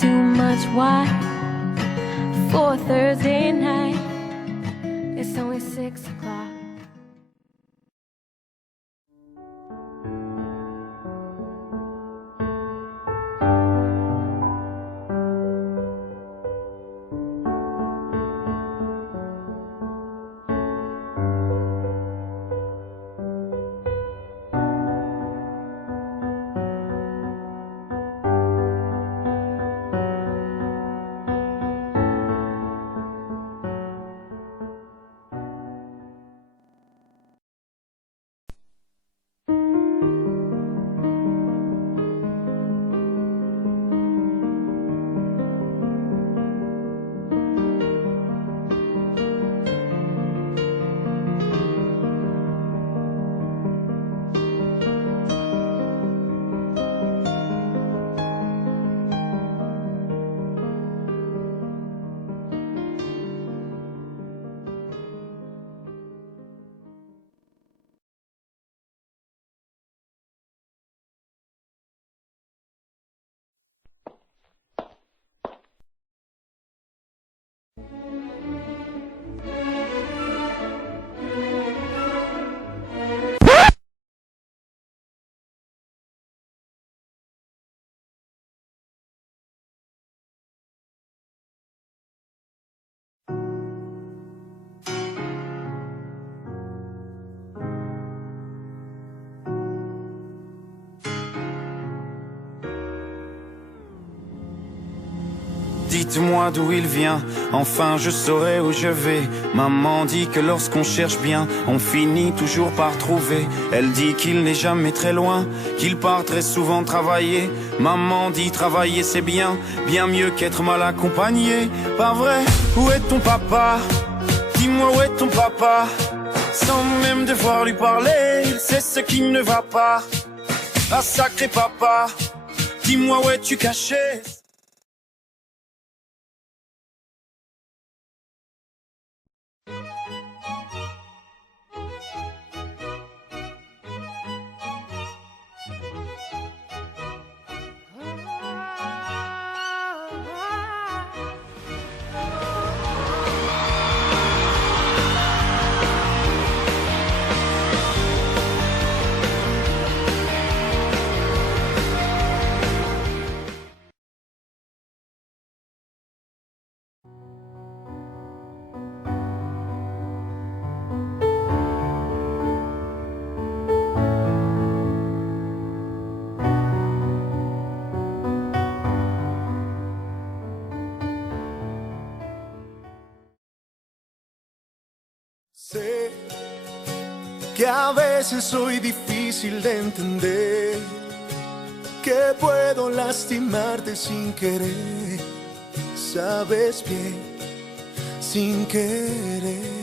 Too much wine for Thursday night. It's only 6 o'clock. Dites-moi d'où il vient, enfin je saurai où je vais. Maman dit que lorsqu'on cherche bien, on finit toujours par trouver. Elle dit qu'il n'est jamais très loin, qu'il part très souvent travailler. Maman dit travailler c'est bien, bien mieux qu'être mal accompagné. Pas vrai? Où est ton papa? Dis-moi où est ton papa? Sans même devoir lui parler, il sait ce qui ne va pas. Ah sacré papa, dis-moi où es-tu caché? Sé que a veces soy difícil de entender, que puedo lastimarte sin querer, sabes bien, sin querer.